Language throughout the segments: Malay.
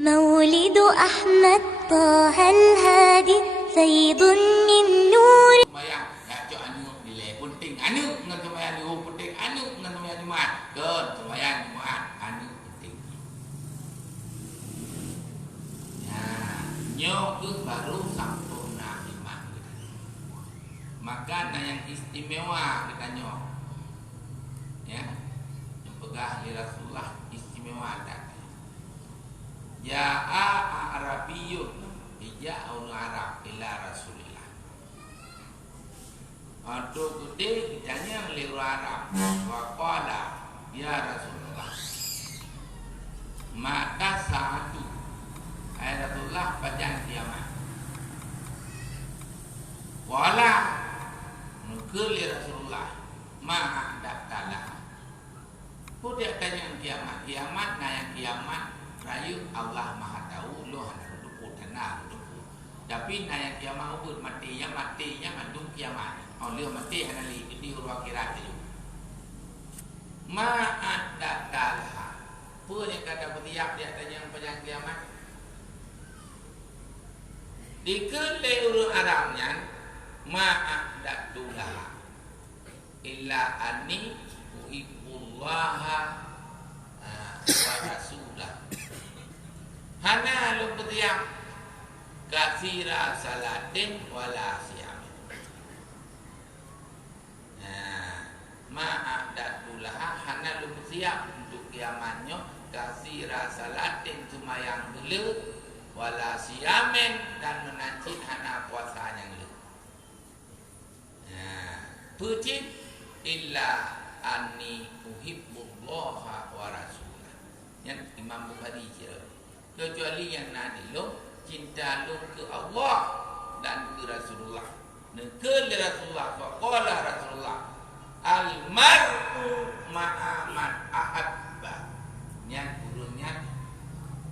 مولد أحمد طه الهادي فيض من نور. Sembahyang ngaco anu nilai penting anu dengan sembahyang anu penting anu dengan sembahyang Jumaat kan sembahyang Jumaat anu penting. Ya, nyo ke baru sempurna iman kita. Maka yang istimewa kita nyo. Ya. Yang pegah li Rasulullah istimewa tak. Ja'a Arabiyyun Ija orang Arab ila Rasulullah. Waktu gede ditanya oleh orang Arab, waqala ya Rasulullah, maka satu ayat Rasulullah pada kiamat. Wala nukul ya Rasulullah, ma'adak talah. Pudak tanya kiamat, kiamat na yang kiamat rayu Allah Maha Tahu lo hana rudupu tanah rudupu. Tapi na yang kiamat ubud matinya mandung kiamat. Oleh mati hana li di urwa kirat itu. Ma'adak talah. Pun yang kata bertiap dia tanya panjang kiamat. Dikele urut Arabnya ma'adak tulah. Illa anni uhibbullaha wa rasulah. Hana lu petiang kasira salatin wala siyam. Ma'adadulah hana lu siap untuk kiamatnya kasira salatin sumayang dulu wala siyamen dan menancit hana puasanya dulu. Pucit illa anni uhibbullaha wa rasulah. Yang Imam Bukhari cerita. Kecuali yang nanti lo cinta lo ke Allah dan ke Rasulullah. Dan ke Rasulullah. Faqala Rasulullah, al-mar'u ma'aman ahabba. Yang gurunya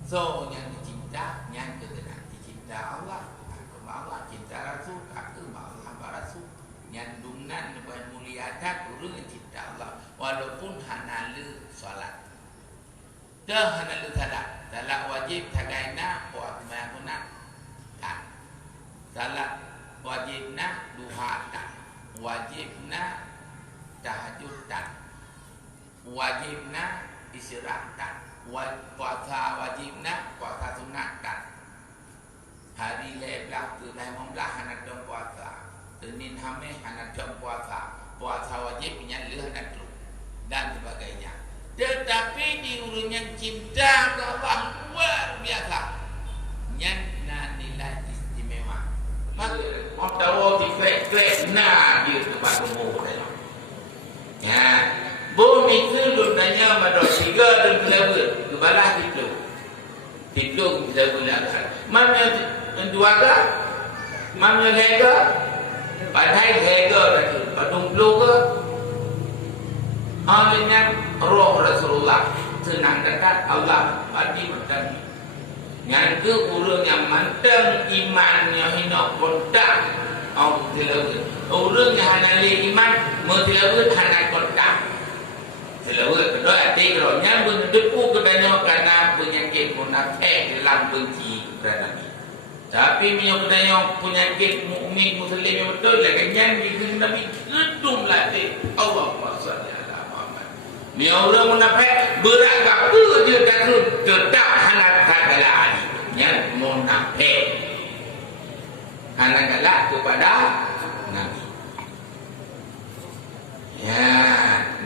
so yang dicinta, yang kena dicinta Allah, aku Allah cinta Rasul, aku Allah Rasul. Yang dunan buat mulia tak guru yang cinta Allah walaupun hanalu salat. Dah hanalu salat. Salat wajib tagaina buat mayakuna tak. Salat wajibna duha tak. Wajibna tahajud tak. Wajibna istirahat tak. Puasa wajibna puasa sunat tak. Hari lebelah tu dah membelah anak dom puasa. Senin Khamis anak dom puasa. Puasa wajib nyalih anak tu dan sebagainya. Tetapi di urun yang cinta ke Allah luar biasa. Yang nak nilai istimewa. Maka orang tahu di fake nak dia tempat umur dia. Ya, bumi itu lundanya pada tiga dan kelabut. Kebalah itu. Itu kita boleh ada. Mana dua ke? Mana lega? Padahal lega lagi. Padung blue ke? Olehnya roh Rasulullah senang dekat Allah bagi bertani. Yang ke orang yang manteng imannya hina kontak orang tilawut. Orang yang hanya li iman mentilawut hanya kontak. Tilawut kedua arti rohnya berdepu kepadanya kerana penyakit munafik dalam benci kepada Nabi. Tapi penyakit penyakit mukmin muslim yang betul laganya di Nabi gedung latih Allah SWT. Ni orang munafik berat apa dia takut tetap hanat kagalaan yang munafik hanat galak kepada Nabi. Ya,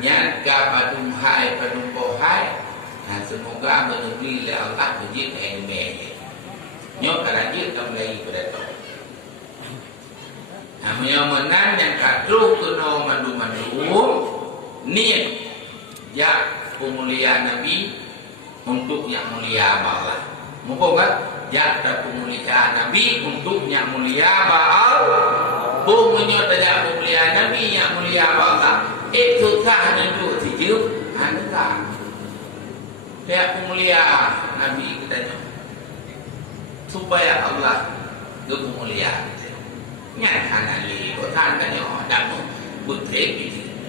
nyat ka padum hai padum bohai. Semoga menjadi Allah bejit eme. Nyok karajit kamlai pada tu. Yang menan yang kadruh kena mandu-mandu niat ya pemuliaan Nabi untuk yang mulia Allah. Mumpung kan? Ya pemuliaan Nabi untuk yang mulia Allah. Bumnya tidak pemuliaan Nabi yang mulia Allah. Itu sahnya dua sijil anda. Kayak pemuliaan Nabi kita supaya Allah kemuliaan. Nyat hanali kotan kan yo dan butre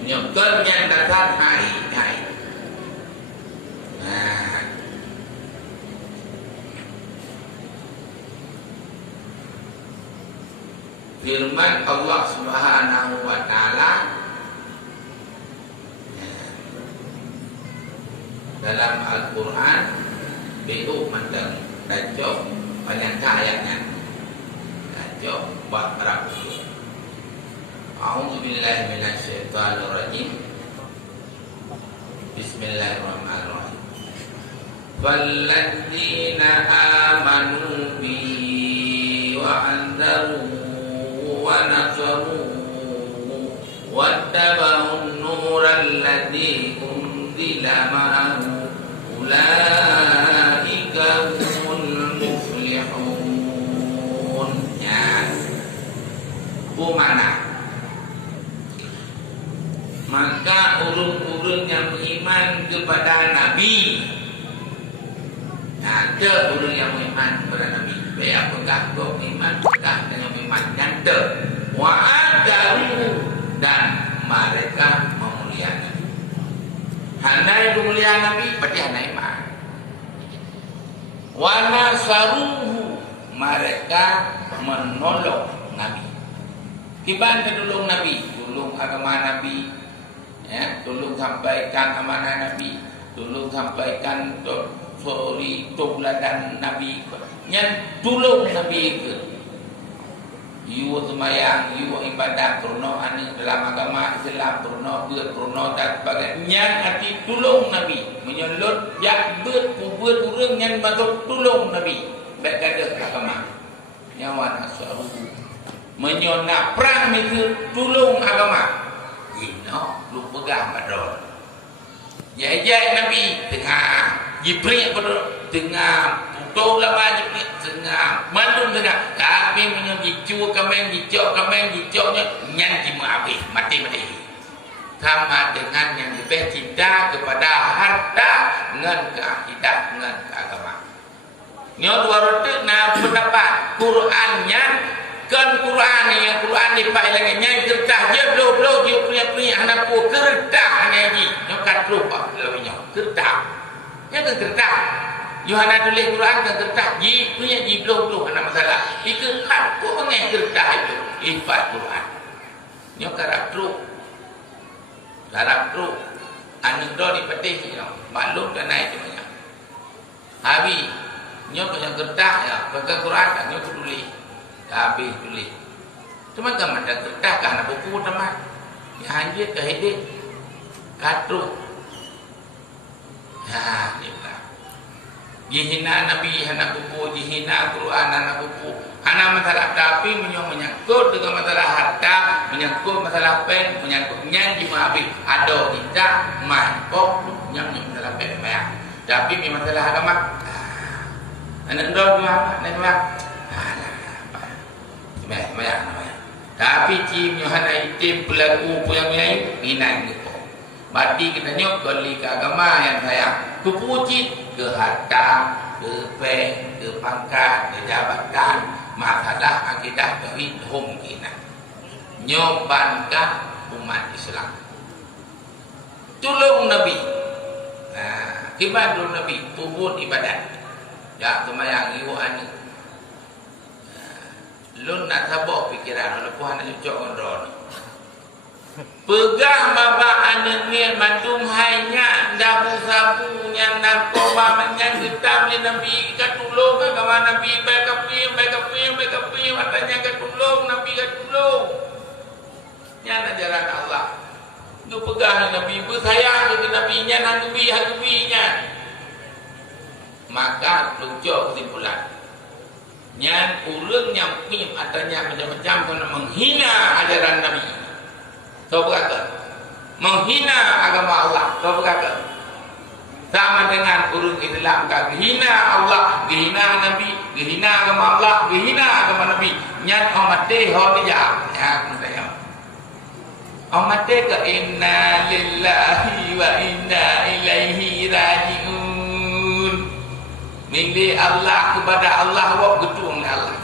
nyokol yang datang hai. firman Allah Subhanahu wa taala dalam Al-Quran itu mentang tajuk banyak ayatnya tajuk buat berapa A'udzubillahi minasyaitonirrajim Bismillahirrahmanirrahim Walladzina amanu bi wa anzaru wa nasaru wattaba'un nural ladzi unzila ma'ahu ulaika humul muflihun. Ya. Bagaimana? Maka urung-urung yang beriman kepada Nabi, ada urung yang beriman kepada Nabi. Baik apakah kau beriman, apakah dengan beriman nyata. Wa'adaru dan mereka memuliakan Nabi. Handai memuliakan Nabi, berarti handai iman. Wa nasaruhu, mereka menolong Nabi. Kiban tolong Nabi, tolong agama Nabi. Ya, tolong sampaikan amanah Nabi, tolong sampaikan tauladan Nabi. Yang tolong Nabi ke. You semayang, you ibadah krono ane dalam agama Islam krono beut krono dan sebagainya. Yang arti tolong Nabi, menyolot jak beut kubur urang yang masuk tolong Nabi. Baik kata agama. Nyawa nasaru. Menyona perang itu tolong agama. Ino lu pegang badol. Jai Nabi tengah Jibril badol tengah putu lama Jibril tengah mandum tengah tapi menyom jicu kameng jicok jicoknya nyan jima habis mati sama dengan yang lebih cinta kepada harta dengan keakidah dengan keagama. Nyo dua rote na pendapat Qurannya kan Quran ni yang Quran ni pai lagi nyai kertas je belum je punya anak pu kertas nyai nyokat lupa lebihnya kertas yang kertas Yohana tulis Quran kan kertas ji punya ji belum anak masalah ikut kan ku mengai kertas itu lipat Quran nyokat garap tru anu do di petih maklum dan naik banyak habis nyok yang kertas ya baca Quran tak nyok tulis habis tulis. Cuma kan ada kertas kan buku teman. Ya anjir ke hidup. Katu. Ya, inilah. Jihina Nabi, hana buku, jihina Quran, hana buku. Hana masalah tapi menyangkut dengan masalah harta, menyangkut masalah pen, menyangkut nyanyi habis. Ada tidak mangkok nyanyi masalah pen banyak. Tapi masalah agama. Anak dua apa? Nak banyak. Tapi cim Yohana itim pelaku punya binang gitu. Mati kita nyok beli ke agama yang sayang. Ke puji, ke harta, ke pen, ke pangkat, ke jabatan, masalah akidah dari mungkin. Nyobankan umat Islam. Tolong Nabi. Nah, ibadah Nabi, tubun ibadat. Ya, semayang ibu ani. Lu nak sabok fikiran lu Tuhan nak cucuk gondol. Pegang bapa ane ni mandum hanya dabu sabunya narkoba menyan hitam ni Nabi katulung ke kawan Nabi baik kapi matanya katulung Nabi katulung. Nya ajaran Allah. Tu pegang Nabi bersayang ke Nabi nya hangui-hangui-nya. Maka luncur kesimpulan. Yang urang yang pim adanya macam-macam kerana menghina ajaran Nabi. Tahu berkata? Menghina agama Allah. Tahu berkata? Sama dengan urang Islam kan hina Allah, hina Nabi, hina agama Allah, hina agama Nabi. Yang mati hon ya. Ya saya. Mati ke inna lillahi wa inna ilaihi raji'un. Milik Allah kepada Allah wak getuang oleh Allah.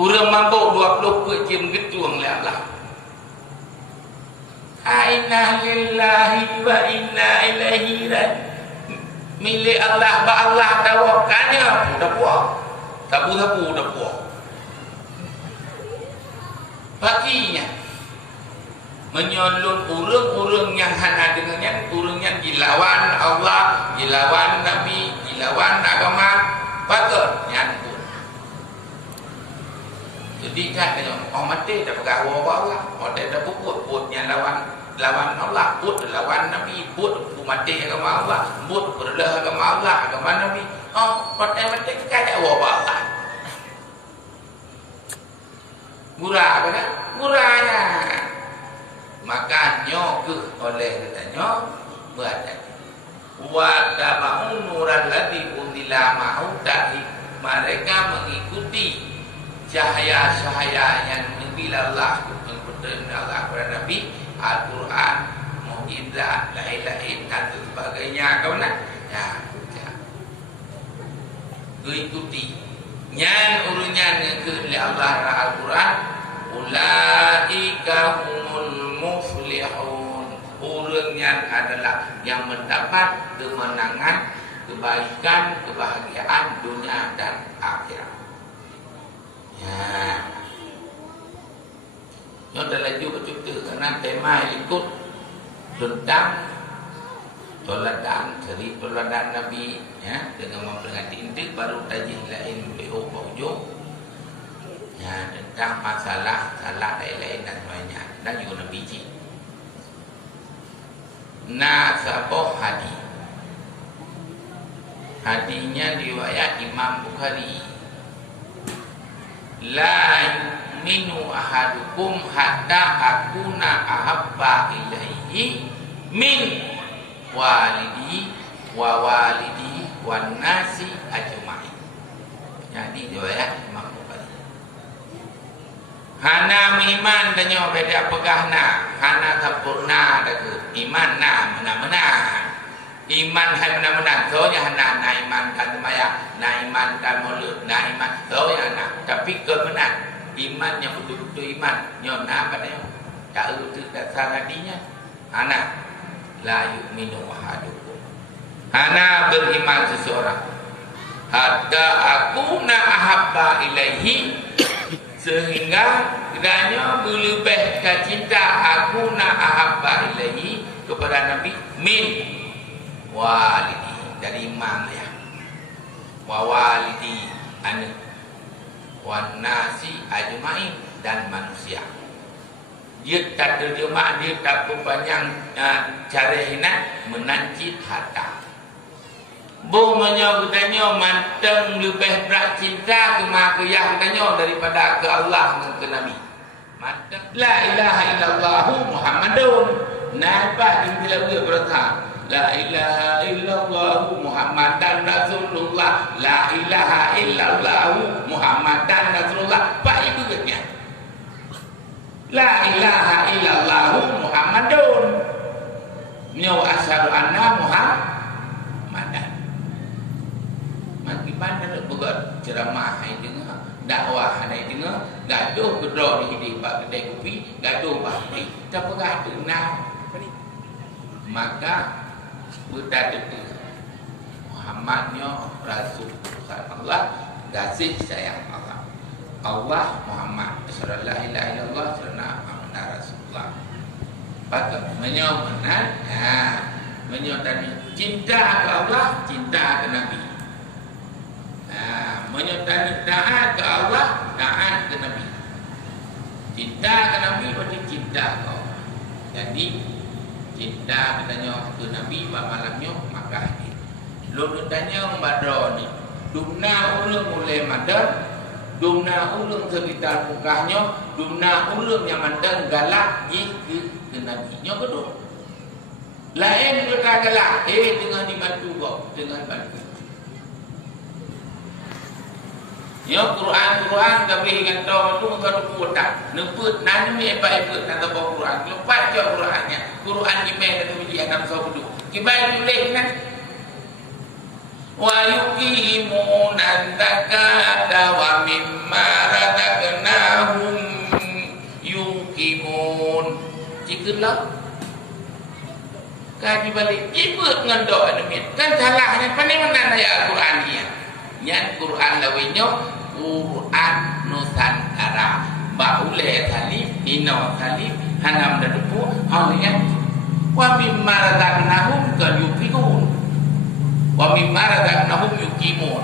Urang mabuk 20 jam getuang oleh Allah. Inna lillahi wa inna ilaihi raji'un. Milik Allah ba Allah tawakalnya dah puas. Sabu dah puas. paginya menyolong urang-urang yang hana dengannya, urang yang dilawan Allah, dilawan Nabi, dilawan agama, patut nyangkut. Jadi kan orang mati dah pegang Allah, orang dah puput yang lawan Allah, put lawan Nabi, put mati agama Allah, put berlah agama Allah, agama Nabi. Oh, orang mati kaya Allah. Murah kan? Murahnya. Maka nyok oleh katanya berada. Wa tabau nuran ladzi unzila ma'u dari mereka mengikuti cahaya-cahaya yang diberikan Allah kepada Nabi, Al-Quran, mukjizat, lain-lain dan sebagainya kau nak. Ya, ikuti. Yang urunyan ke Allah Al-Quran, ulaika humul muflihun. Urunyan adalah yang mendapat kemenangan, kebaikan, kebahagiaan dunia dan akhirat. Ya. Yang dalam juga cerita kerana tema ikut tentang toladan, cerita toladan Nabi, ya, dengan memperingati inti baru tajih lain beliau hujung, ya, tentang masalah salah lain-lain dan sebagainya dan juga Nabi ji. Nasaboh hadinya riwayat Imam Bukhari. La yu'minu ahadukum hatta akuna ahabba ilaihi min walidi wa nasi ajma'in. Jadi riwayat Imam Bukhari. Hana iman danyo beda pegahna, hana sempurna dak iman na mena-mena. Iman hai benar-benar soalnya hana na iman dan maya, na iman dan mulut, na iman soalnya na. Tapi kebenar iman yang betul-betul iman nyona padanya. Tak utuh dasar hatinya. Hana la yu'minu ahadukum. Hana beriman seseorang hatta akuna ahabba ilaihi sehingga kiranya berlebih cinta akuna ahabba ilaihi kepada Nabi min walidi dari imam ya, wa walidi anak, wan nasi ajmain dan manusia. Dia tak terjemah, dia tak perpanjang cara hina menancit harta. Bohongnya katanya manteng lebih berat cinta ke makiyah katanya daripada ke Allah dan ke Nabi. Manteng la ilaha illallah Muhammadun. Napa intilah berkata la ilaha illallah Muhammadan Rasulullah, la ilaha illallah Muhammadan Rasulullah. Pak ibu katanya la ilaha illallah Muhammadun. Nyawa asyhadu anna Muhammadan. Mati pandang buat ceramah hai dengar, dakwah hai dengar, gaduh berdor di hidup kedai kopi, gaduh bakti, tak gaduh nah. Maka budak itu Muhammadnya Rasul Allah, kasih sayang Allah. Allah Muhammad sallallahu alaihi wasallam Muhammad Rasulullah. Maka menyoman menyotani cinta ke Allah, cinta ke Nabi. Menyotani taat ke Allah, taat ke Nabi. Cinta ke Nabi berarti cinta ke Allah. Jadi cinta katanya ke Nabi malamnya maka ini. Lalu tanya madra ni. Dumna ulung mulai madar, dumna ulung sekitar mukahnya, dumna ulung yang mandang galak ke Nabi. Yang kedua. Lain mereka galak, dengan dibantu kau, dengan bantu. Ya Quran tapi dengan tahu tu kalau kuat neput nani apa nak tahu Quran lepas je Qurannya Quran email dan ujian 610 kibai tulis kan wa yuqimuna zakata wa mimma razaqnahum yuqimun jikalau kaji balik ibut dengan doa demi kan salahnya pandai ayat Quran dia yang Quran lawinyo Quran Nusantara Baule talib, nino talib, hanam dan depu. Ingat. Wa mimma razaqnahum yunfiqun. Wa mimma razaqnahum yuqimun.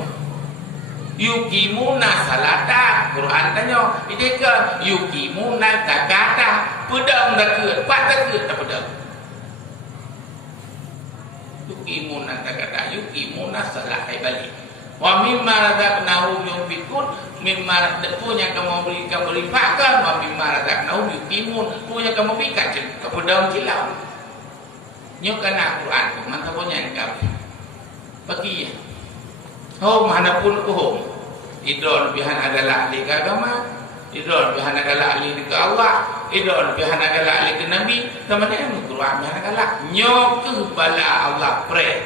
Yuqimuna salata. Quran tanya, ini ke yuqimuna zakata. Pedang dah ke, pak dah ke, tak pedang. Yuqimuna zakata, yuqimuna salat balik. Wa mimma razaqnahum yunfiqun, mimma punya kamu berikan berinfakkan, wa mimma razaqnahum yuqimun, punya kamu berikan kepada kilau. Nyo kana Quran man punya engkau. Bagi mana pun home. Idol bihan adalah ahli agama, idol bihan adalah ahli ke Allah, idol bihan adalah ahli ke Nabi, sama dengan Quran bihan adalah nyo ke bala Allah pray.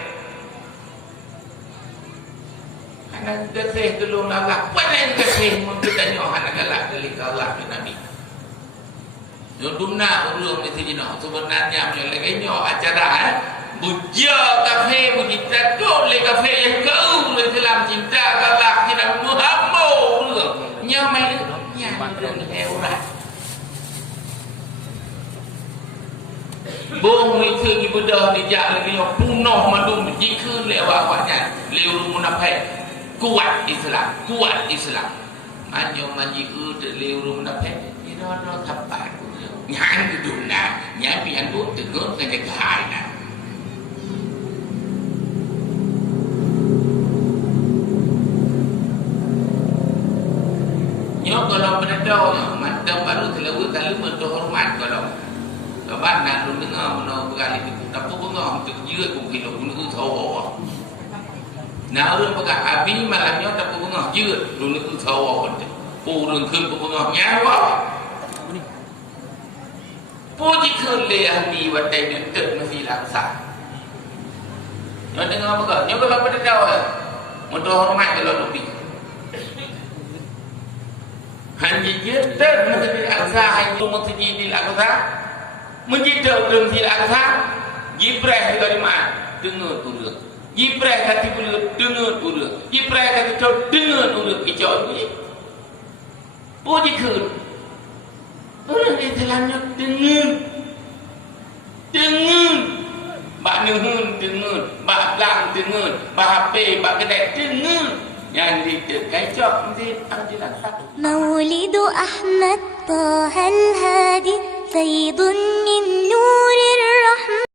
Anak kasih tolong Allah. Pada kasih mempertanya anak galak dari Allah ke Nabi. Duduna ulung itu jino. Sebenarnya menyelagainya acara buja kafe bujita le kafe yang kau le dalam cinta Allah kita Muhammad. Nyamai nyamai eurat. Bong itu ibadah dijak lagi punah mandum jika lewat awaknya lewat munafik. Kuat Islam. Manyo manji lewat munafik. Ini orang kapan? Nyan keduna, nyan pian bu tegur kerja kehainan. Nyo kalau berdau, mantap baru terlewat kalau menghormat kalau. Kapan nak lu dengar mana berkali itu, tapi dengar untuk dia pun hidup pun itu tahu. Nah orang berkata abi malamnya tapi dengar dia lu itu tahu pun. Purun kem pun dengar nyawa. Puji kerle ahli watai bentuk masih laksa. Nyo dengar apa? Nyo kalau berdau, menghormat kalau lebih. Hanya dia tak mesti aksa, hanya mesti di aksa. Menjadi dalam tidak aksa, Jibril dari mana? Dengar urut. Jibril kata urut, dengar urut. Jibril kata jauh, dengar urut. Kicau ni. Puji kun. Orang di dalamnya dengar. Bak nehun dengar. Bak lang dengar. Bak HP, bak kedai dengar. Yang ditekai jauh mesti ang dilaksa. مولد أحمد طه الهادي فيض من نور